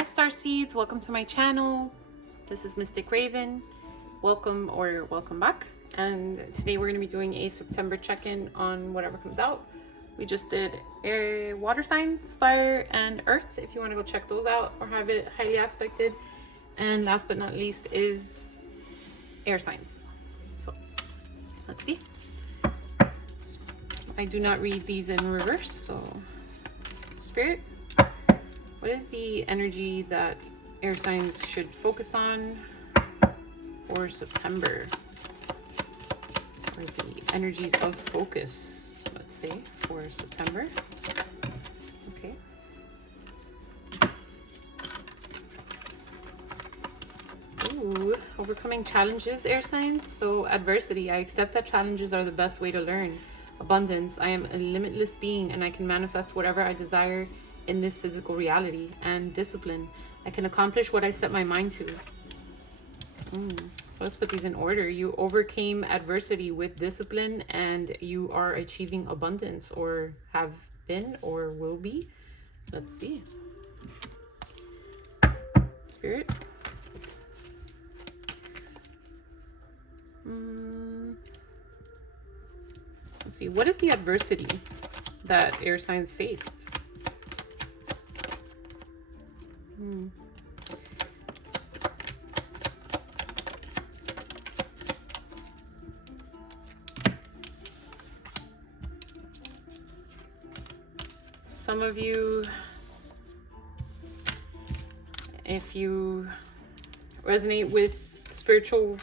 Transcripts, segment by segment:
Hi Star Seeds, welcome to my channel. This is Mystic Raven. Welcome or welcome back. And today we're going to be doing a September check-in on whatever comes out. We just did air, water signs, fire, and earth. If you want to go check those out or have it highly aspected. And last but not least is air signs. So let's see. I do not read these in reverse, so Spirit, what is the energy that air signs should focus on for September? Or the energies of focus, let's say, for September. Okay. Ooh, overcoming challenges, air signs. So adversity, I accept that challenges are the best way to learn. Abundance, I am a limitless being and I can manifest whatever I desire in this physical reality. And discipline, I can accomplish what I set my mind to. So let's put these in order. You overcame adversity with discipline and you are achieving abundance, or have been or will be. Let's see. Spirit. Let's see. What is the adversity that air signs faced? Some of you, if you resonate with spiritual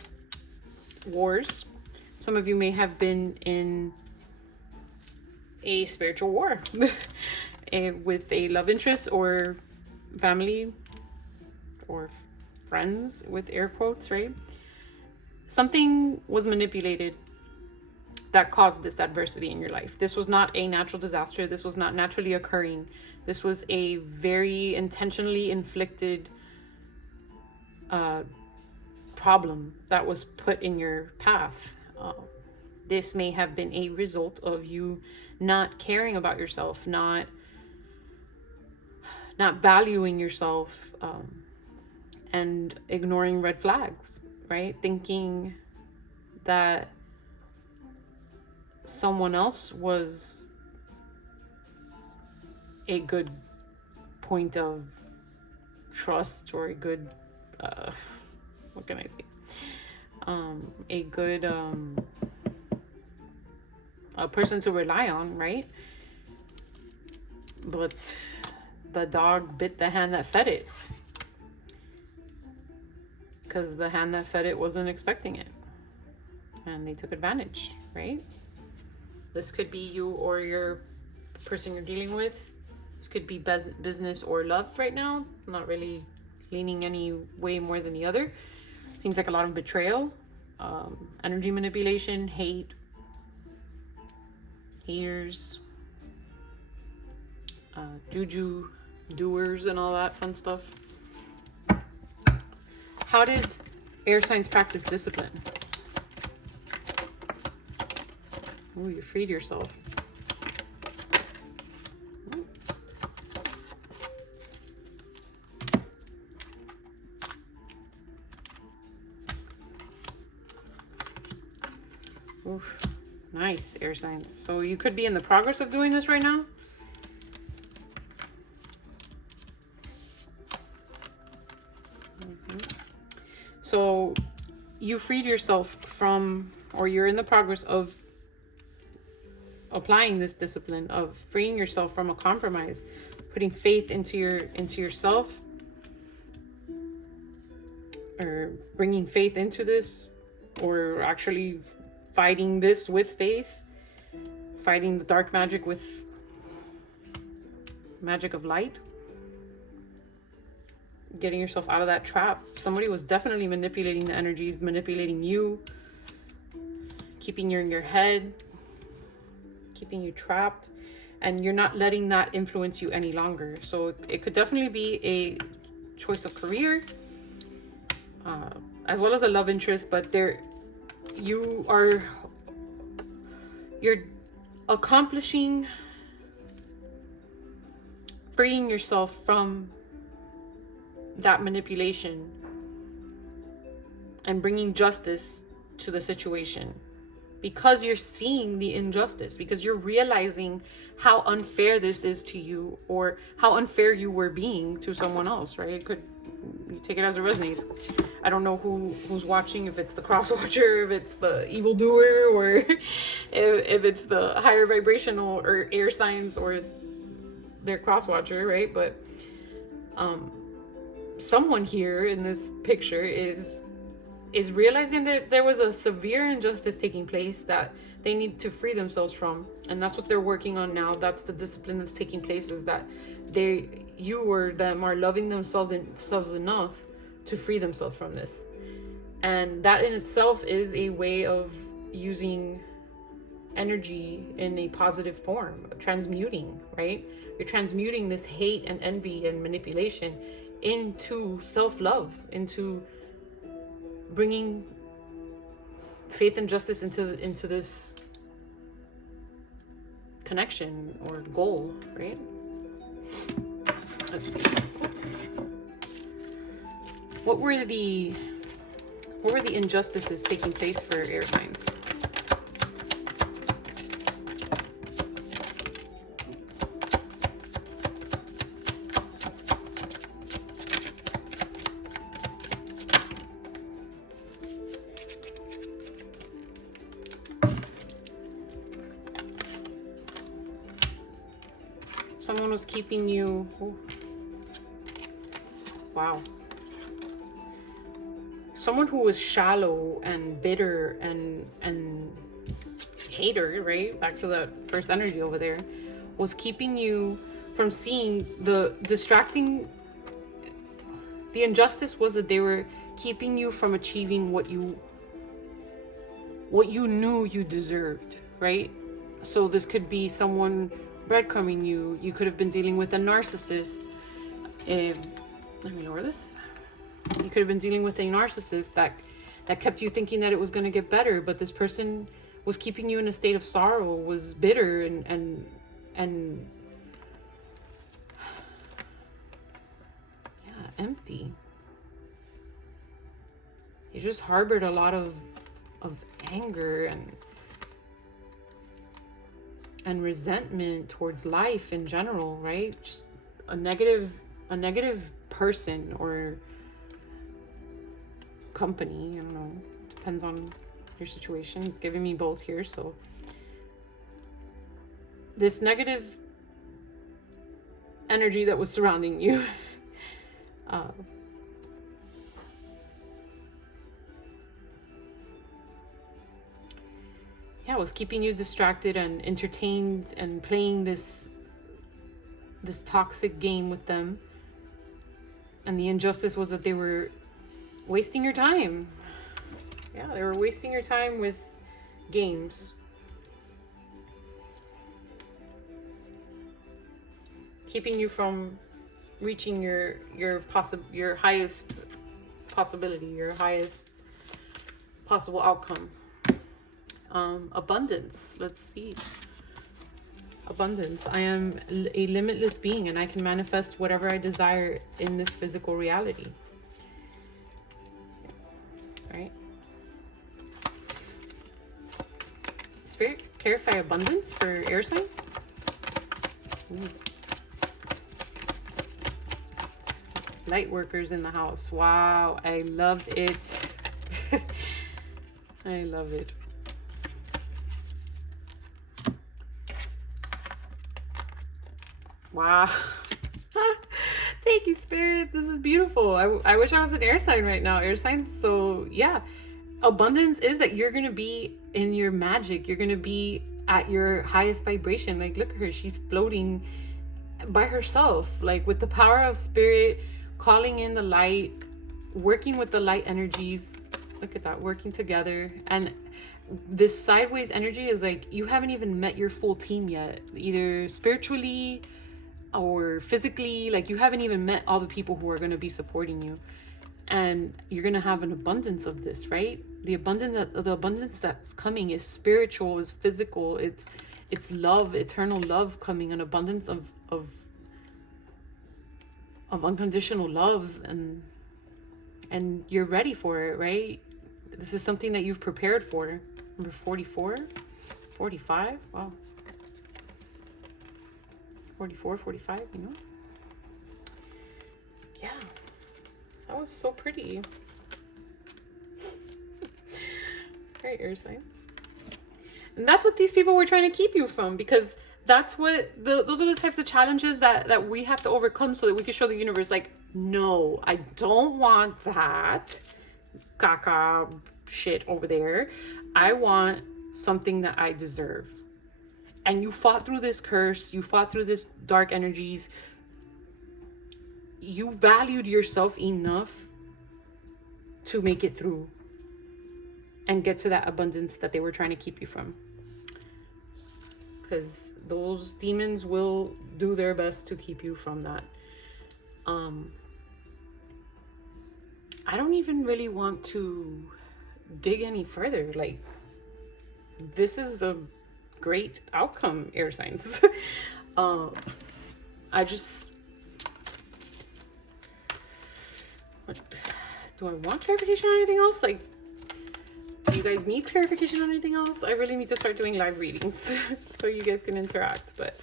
wars, some of you may have been in a spiritual war with a love interest or family or friends, with air quotes, right? Something was manipulated that caused this adversity in your life. This was not a natural disaster. This was not naturally occurring. This was a very intentionally inflicted problem that was put in your path. This may have been a result of you not caring about yourself, not valuing yourself, and ignoring red flags, right? Thinking that someone else was a good point of trust, or a good, what can I say? A good, a person to rely on, right? But the dog bit the hand that fed it, because the hand that fed it wasn't expecting it, and they took advantage, right? This could be you or your person you're dealing with. This could be business or love right now. I'm not really leaning any way more than the other. Seems like a lot of betrayal, energy manipulation, haters, juju doers, and all that fun stuff. How did air signs practice discipline? Ooh, you freed yourself. Oof. Nice, air signs. So you could be in the progress of doing this right now. So you freed yourself from, or you're in the progress of applying this discipline, of freeing yourself from a compromise, putting faith into yourself, or bringing faith into this, or actually fighting this with faith, fighting the dark magic with magic of light, getting yourself out of that trap. Somebody was definitely manipulating the energies, manipulating you, keeping you in your head, keeping you trapped, and you're not letting that influence you any longer. So it could definitely be a choice of career, as well as a love interest, but you're accomplishing, freeing yourself from that manipulation and bringing justice to the situation, because you're seeing the injustice, because you're realizing how unfair this is to you, or how unfair you were being to someone else, right? It could, you take it as it resonates. I don't know who's watching, if it's the cross watcher, if it's the evildoer, or if it's the higher vibrational or air signs or their cross watcher, right? But someone here in this picture is realizing that there was a severe injustice taking place that they need to free themselves from, and that's what they're working on now. That's the discipline that's taking place, is that you or them are loving themselves enough to free themselves from this. And that in itself is a way of using energy in a positive form, transmuting, right? You're transmuting this hate and envy and manipulation into self-love, into bringing faith and justice into this connection or goal, right? Let's see. What were the injustices taking place for air signs? Someone was keeping you... Oh. Wow. Someone who was shallow and bitter and hater, right? Back to that first energy over there, was keeping you from seeing the injustice was that they were keeping you from achieving what you knew you deserved, right? So this could be someone breadcrumbing you. You could have been dealing with a narcissist. Let me lower this. You could have been dealing with a narcissist that kept you thinking that it was going to get better, but this person was keeping you in a state of sorrow, was bitter and empty. You just harbored a lot of anger and resentment towards life in general, right? Just a negative person or company. I don't know, depends on your situation. It's giving me both here. So this negative energy that was surrounding you was keeping you distracted and entertained and playing this toxic game with them. And the injustice was that they were wasting your time. Yeah, they were wasting your time with games. Keeping you from reaching your highest possibility, your highest possible outcome. Abundance. Let's see. Abundance. I am a limitless being and I can manifest whatever I desire in this physical reality. Right? Spirit, clarify abundance for air signs. Ooh. Light workers in the house. Wow, I love it. I love it. Wow. Thank you, Spirit. This is beautiful. I wish I was an air sign right now. Air signs. So yeah, abundance is that you're going to be in your magic. You're going to be at your highest vibration. Like, look at her. She's floating by herself, like with the power of spirit, calling in the light, working with the light energies. Look at that, working together. And this sideways energy is like, you haven't even met your full team yet, either spiritually or physically. Like, you haven't even met all the people who are going to be supporting you, and you're going to have an abundance of this, right? The abundance that's coming is spiritual, is physical, it's love, eternal love coming, an abundance of of unconditional love, and you're ready for it, right? This is something that you've prepared for. Number 44, 45, wow. 44, 45, you know? Yeah, that was so pretty. Right, air signs. And that's what these people were trying to keep you from, because that's what those are the types of challenges that we have to overcome so that we can show the universe, like, no, I don't want that caca shit over there. I want something that I deserve. And you fought through this curse, you fought through this dark energies. You valued yourself enough to make it through and get to that abundance that they were trying to keep you from. Because those demons will do their best to keep you from that. I don't even really want to dig any further. Like, this is a great outcome, air signs. I just... Do I want clarification on anything else? Like, do you guys need clarification on anything else? I really need to start doing live readings so you guys can interact, but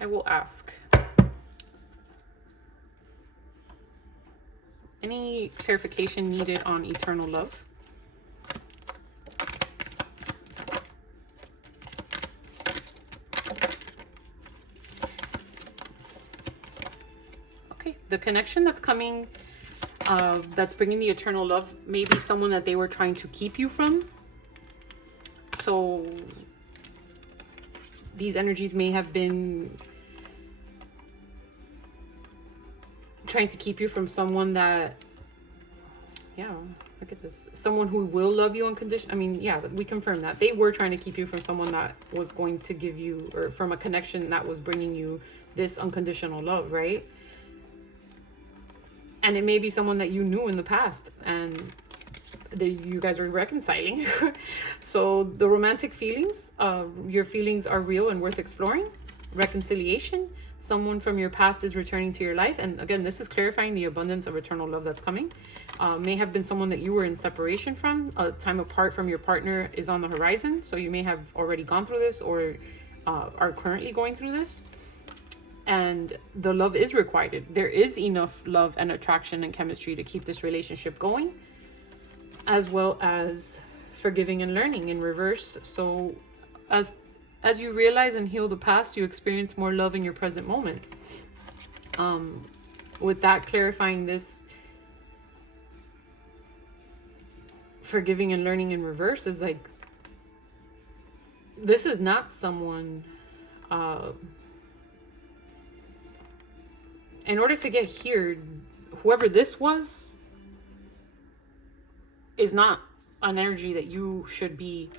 I will ask. Any clarification needed on eternal love? Okay, the connection that's coming, that's bringing the eternal love, may be someone that they were trying to keep you from. So these energies may have been trying to keep you from someone that, yeah, look at this, someone who will love you unconditionally. I mean, yeah, we confirm that they were trying to keep you from someone that was going to give you, or from a connection that was bringing you this unconditional love, right? And it may be someone that you knew in the past and you guys are reconciling. So the romantic feelings, your feelings are real and worth exploring. Reconciliation, someone from your past is returning to your life. And again, this is clarifying the abundance of eternal love that's coming. May have been someone that you were in separation from. A time apart from your partner is on the horizon. So you may have already gone through this, or are currently going through this. And the love is requited. There is enough love and attraction and chemistry to keep this relationship going, as well as forgiving and learning in reverse. So as you realize and heal the past, you experience more love in your present moments. With that, clarifying this, forgiving and learning in reverse is like, this is not someone, in order to get here, whoever this was is not an energy that you should be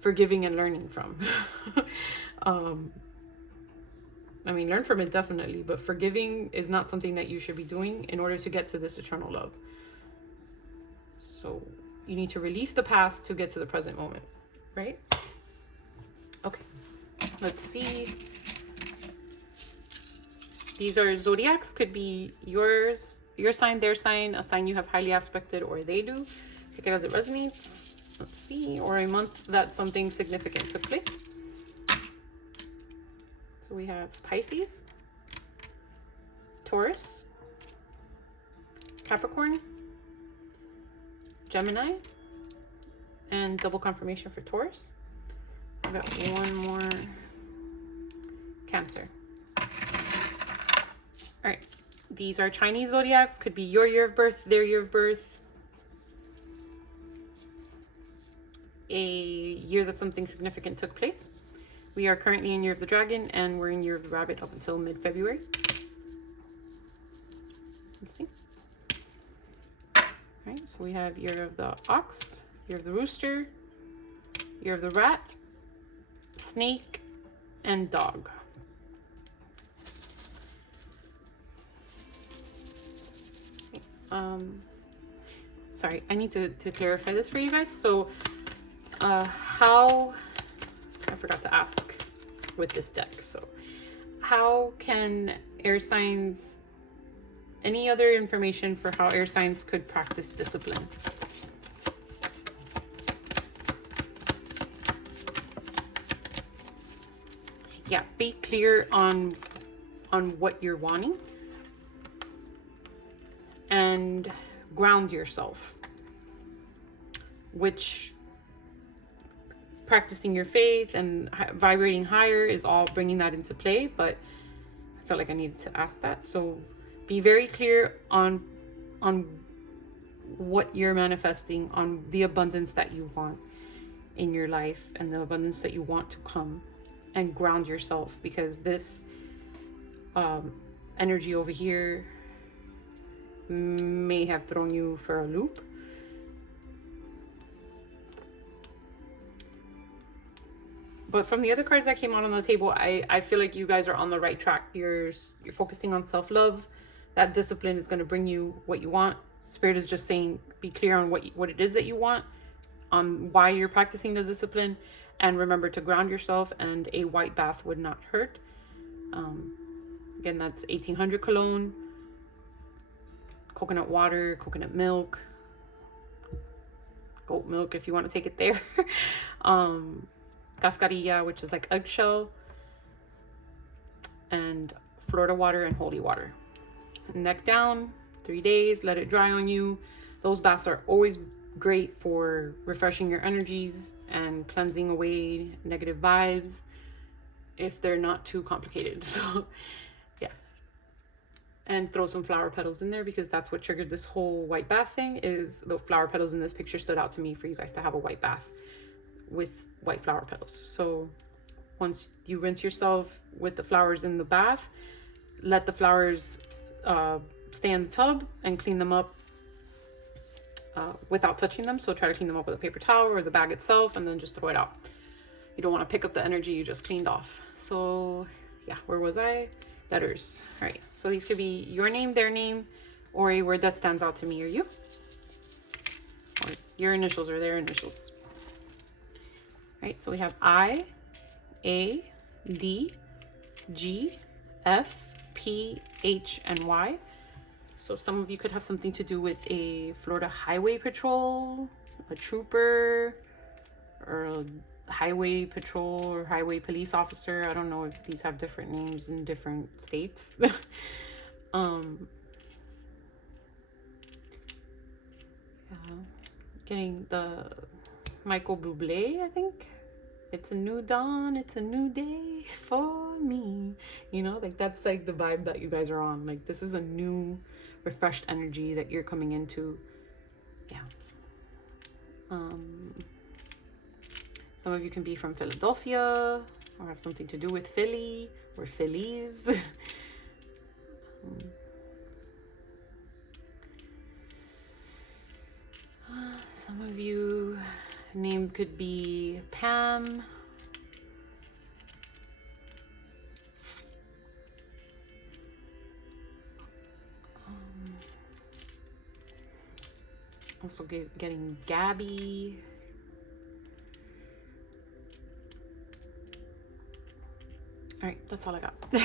forgiving and learning from. I mean, learn from it definitely, but forgiving is not something that you should be doing in order to get to this eternal love. So you need to release the past to get to the present moment, right? Okay, let's see. These are zodiacs, could be yours, your sign, their sign, a sign you have highly aspected, or they do. Take it as it resonates. Let's see, or a month that something significant took place. So we have Pisces, Taurus, Capricorn, Gemini, and double confirmation for Taurus. I got one more, Cancer. All right, these are Chinese zodiacs, could be your year of birth, their year of birth, a year that something significant took place. We are currently in Year of the Dragon, and we're in Year of the Rabbit up until mid-February. Let's see. All right, so we have Year of the Ox, Year of the Rooster, Year of the Rat, Snake, and Dog. Sorry, I need to clarify this for you guys. So how, I forgot to ask with this deck. So how can air signs, any other information for how air signs could practice discipline? Yeah, be clear on what you're wanting and ground yourself, which practicing your faith and vibrating higher is all bringing that into play, but I felt like I needed to ask that. So be very clear on what you're manifesting, on the abundance that you want in your life and the abundance that you want to come, and ground yourself, because this energy over here may have thrown you for a loop. But from the other cards that came out on the table, I feel like you guys are on the right track. You're focusing on self-love. That discipline is going to bring you what you want. Spirit is just saying, be clear on what it is that you want, on why you're practicing the discipline, and remember to ground yourself, and a white bath would not hurt. Again, that's 1800 cologne, coconut water, coconut milk, goat milk if you want to take it there. Cascarilla, which is like eggshell, and Florida water and holy water. Neck down, 3 days, let it dry on you. Those baths are always great for refreshing your energies and cleansing away negative vibes if they're not too complicated. So yeah, and throw some flower petals in there, because that's what triggered this whole white bath thing. Is the flower petals in this picture stood out to me for you guys to have a white bath with white flower petals. So once you rinse yourself with the flowers in the bath, let the flowers stay in the tub and clean them up without touching them. So try to clean them up with a paper towel or the bag itself, and then just throw it out. You don't want to pick up the energy you just cleaned off. So yeah, where was I? Letters. All right, so these could be your name, their name, or a word that stands out to me or you, or your initials or their initials. Right, so we have I, A, D, G, F, P, H, and Y. So some of you could have something to do with a Florida Highway Patrol, a trooper, or a highway patrol or highway police officer. I don't know if these have different names in different states. Getting the Michael Bublé, I think. It's a new dawn, it's a new day for me. You know, like that's like the vibe that you guys are on. Like this is a new, refreshed energy that you're coming into. Yeah. Some of you can be from Philadelphia or have something to do with Philly or Phillies. Some of you, name could be Pam. Also getting Gabby. All right, that's all I got. All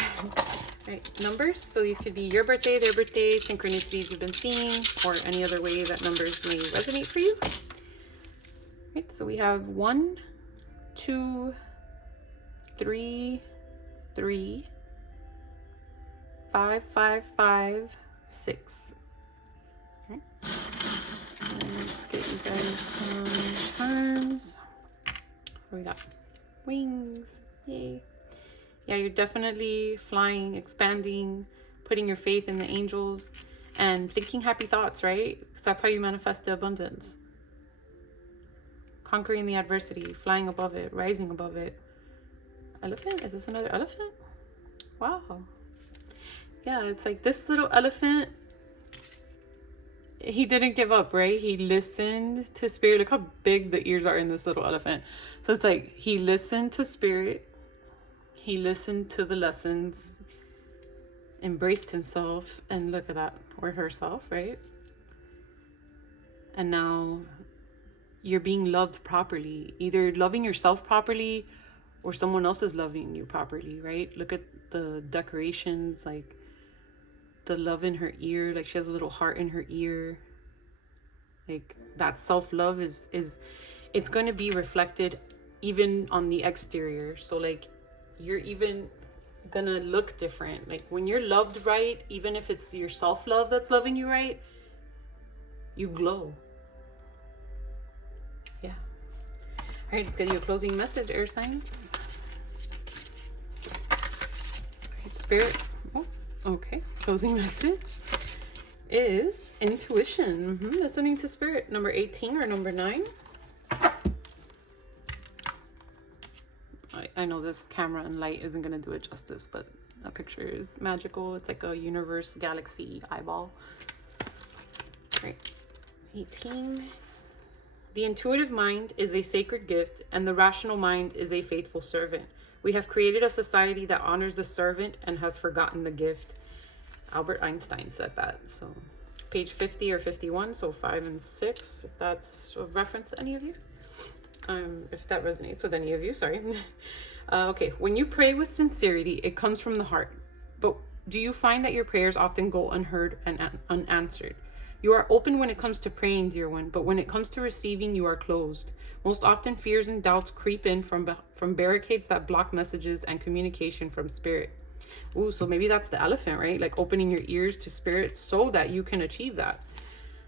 right, numbers. So these could be your birthday, their birthday, synchronicities you've been seeing, or any other way that numbers may resonate for you. All right, so we have 1, 2, 3, 3, 5, 5, 5, 6. All right. Let's get you guys some terms. What do we got? Wings. Yay. Yeah, you're definitely flying, expanding, putting your faith in the angels, and thinking happy thoughts, right? Because that's how you manifest the abundance. Conquering the adversity, flying above it, rising above it. Elephant? Is this another elephant? Wow. Yeah, it's like this little elephant, he didn't give up, right? He listened to spirit. Look how big the ears are in this little elephant. So it's like he listened to spirit. He listened to the lessons, embraced himself, and look at that, or herself, right? And now you're being loved properly, either loving yourself properly or someone else is loving you properly, right? Look at the decorations, like the love in her ear, like she has a little heart in her ear. Like that self-love is it's going to be reflected even on the exterior. So like you're even gonna look different. Like when you're loved right, even if it's your self-love that's loving you right, you glow. Yeah. All right, let's get you a closing message, air signs. All right, spirit. Oh, okay. Closing message is intuition. Listening to spirit. Number 18 or number 9. I know this camera and light isn't going to do it justice, but that picture is magical. It's like a universe, galaxy eyeball. Right. 18. The intuitive mind is a sacred gift, and the rational mind is a faithful servant. We have created a society that honors the servant and has forgotten the gift. Albert Einstein said that. So page 50 or 51, so 5 and 6, if that's of reference to any of you. If that resonates with any of you, sorry. Okay, when you pray with sincerity, it comes from the heart. But do you find that your prayers often go unheard and unanswered? You are open when it comes to praying, dear one, but when it comes to receiving, you are closed. Most often, fears and doubts creep in from barricades that block messages and communication from spirit. Ooh, so maybe that's the elephant, right? Like opening your ears to spirit so that you can achieve that.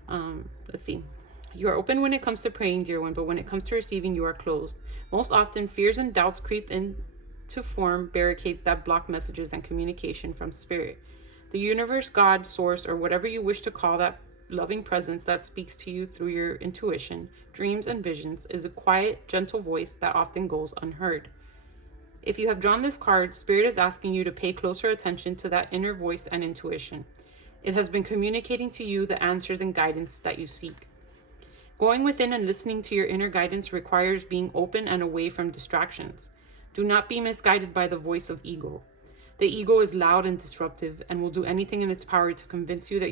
Let's see. You are open when it comes to praying, dear one, but when it comes to receiving, you are closed. Most often, fears and doubts creep in to form barricades that block messages and communication from spirit. The universe, God, source, or whatever you wish to call that loving presence that speaks to you through your intuition, dreams, and visions is a quiet, gentle voice that often goes unheard. If you have drawn this card, spirit is asking you to pay closer attention to that inner voice and intuition. It has been communicating to you the answers and guidance that you seek. Going within and listening to your inner guidance requires being open and away from distractions. Do not be misguided by the voice of ego. The ego is loud and disruptive and will do anything in its power to convince you that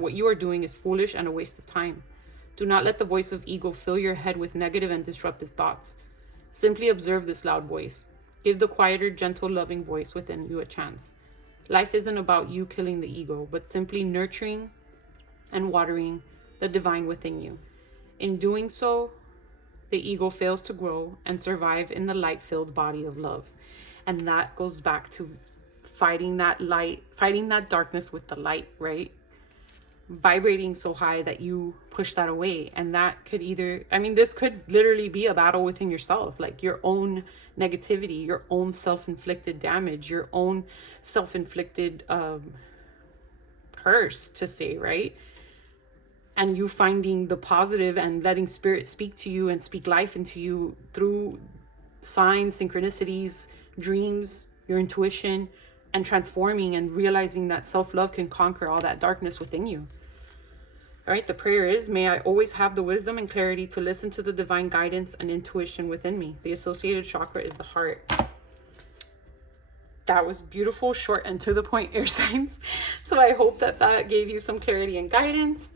what you are doing is foolish and a waste of time. Do not let the voice of ego fill your head with negative and disruptive thoughts. Simply observe this loud voice. Give the quieter, gentle, loving voice within you a chance. Life isn't about you killing the ego, but simply nurturing and watering the divine within you. In doing so, the ego fails to grow and survive in the light-filled body of love. And that goes back to fighting that light, fighting that darkness with the light, right? Vibrating so high that you push that away. And that could this could literally be a battle within yourself, like your own negativity, your own self-inflicted damage, your own self-inflicted curse, to say, right? And you finding the positive and letting spirit speak to you and speak life into you through signs, synchronicities, dreams, your intuition, and transforming and realizing that self-love can conquer all that darkness within you. All right, the prayer is, may I always have the wisdom and clarity to listen to the divine guidance and intuition within me. The associated chakra is the heart. That was beautiful, short, and to the point, air signs. So I hope that gave you some clarity and guidance.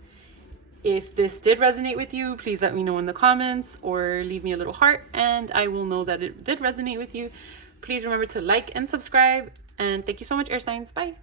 If this did resonate with you, please let me know in the comments or leave me a little heart and I will know that it did resonate with you. Please remember to like and subscribe. And thank you so much, air signs. Bye.